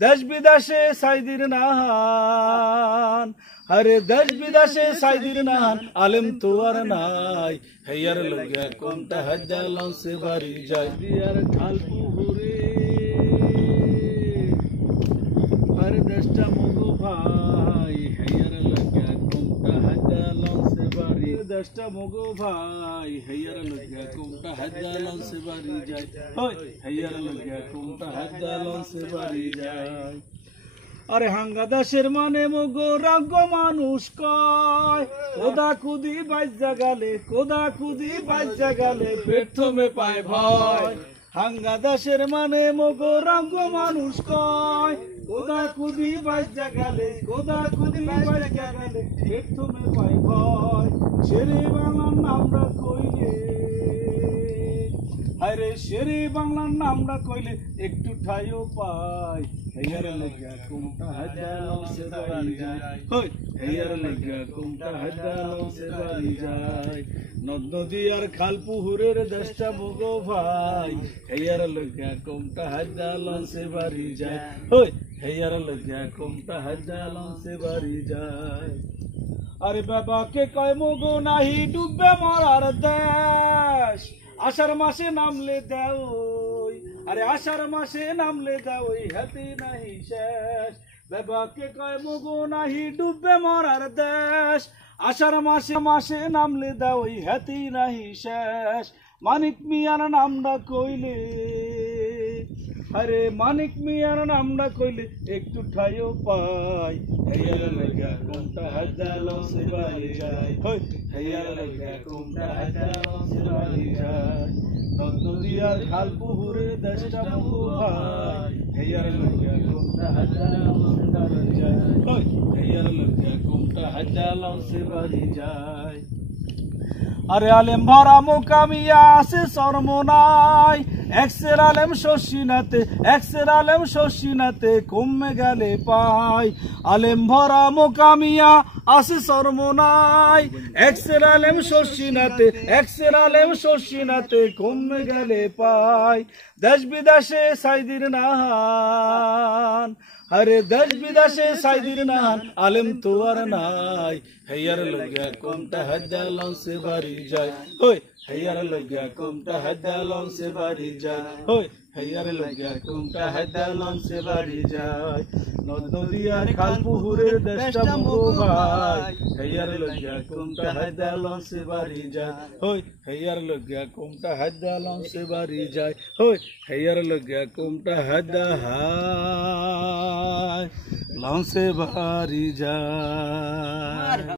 দেশ বিদেশে সাইদির নাহান, আরে দেশ বিদেশে সাইদির নাহান, আলেম তো আর নাই, হেয়ার লগে কোনটা হাজা লঞ্চে বাড়ি যায় দিয়ার খাল পুহুরে, আরে দেশটা মগো ভাই, হেয়ার লগে কোনটা হাজা লঞ্চে বাড়ি, দেশটা মগো ভাই, হেয়ার লগে কোনটা হাজা লঞ্চে বাড়ি যায়, হই হেয়ার লগে কোনটা হাজা লঞ্চে বাড়ি যায়। আরে হাঙ্গা দেশের মানে মগো রাজ্য মানুষ কয়, কোদা খুদি বাজ্জা গালে, কোদা খুদি বাজ্জা গালে, প্রথমে পায় ভয়। হাঙ্গা দেশের মানে মগো রাজ্য মানুষ কয়, কোদা খুদি বাজ্জা গালে, কোদা খুদি বাজ্জা গালে, প্রথমে পায় ভয়। শেরে বাংলার নামটা কইলে, আরে শেরে বাংলার নামটা কইলে একটু ঠাইও পাই, হেয়ার লাগা কোনটা হাজা লঞ্চে বাড়ি যায়, হই হেয়ার লাগা কোনটা হাজা লঞ্চে বাড়ি যায়। নদ নদী আর খাল পুহুরের দেশটা মগো ভাই, হেয়ার লাগা কোনটা হাজা লঞ্চে বাড়ি যায়, হই হেয়ার লাগা কোনটা হাজা লঞ্চে বাড়ি যায়। আরে বাবাকে কয় মগো নাহি ডুববে মরার দেশ, আষাঢ় মাসে নামলে দেও, আরে আষাঢ় মাসে নামলে দেও, হাতি নাহি শেষ। বাবাকে কয় মগো নাহি ডুববে মরার দেশ, আষাঢ় মাসে মাসে নামলে দেও, হাতি নাহি শেষ। মানিক মিয়ার নামটা কইলে, আরে মানিক মিয়ার নামটা কইলে একটু ঠাইও পাই, হেয়ার লাগা কোনটা হাজা লঞ্চে বাড়ি যায়, হই হেয়ার লাগা কোনটা হাজা লঞ্চে বাড়ি যায়। নদ নদী আর খাল পুহুরে দেশটা মগো ভাই, হেয়ার লাগা কোনটা হাজা লঞ্চে বাড়ি যায়, হই হেয়ার লাগা কোনটা হাজা লঞ্চে বাড়ি যায়। আরে আলেম ভরা মোকামিয়া আছে সরমনাই, এক্সের আলেম শশীনাতে, এক্সের আলেম শশীনাতে, কমে গেলে পাই। আলেম ভরা মোকামিয়া আছে সরমনাই, এক্সের আলেম শশীনাতে, এক্সের আলেম শশীনাতে, কমে গেলে পাই। দেশ বিদেশে সাইদির নাহান, আরে দেশ বিদেশে সাইদির নাহান, আলেম তো আর নাই, হেয়ার লগা কোনটা হাজা লঞ্চে বাড়ি যায়, হই হেয়ার লগা কোনটা হাজা লঞ্চে বাড়ি যায়, হই হেয়ার লগা কোনটা হাজা লঞ্চে বাড়ি যায়। নদ নদী আর খাল পুহুরের দেশটা মগো ভাই, হেয়ার লগা কোনটা হাজা লঞ্চে বাড়ি যায়, হই হেয়ার লগা কোনটা হাজা লঞ্চে বাড়ি যায়, হই হেয়ার লগা কোনটা হাজা লঞ্চে বাড়ি যায়।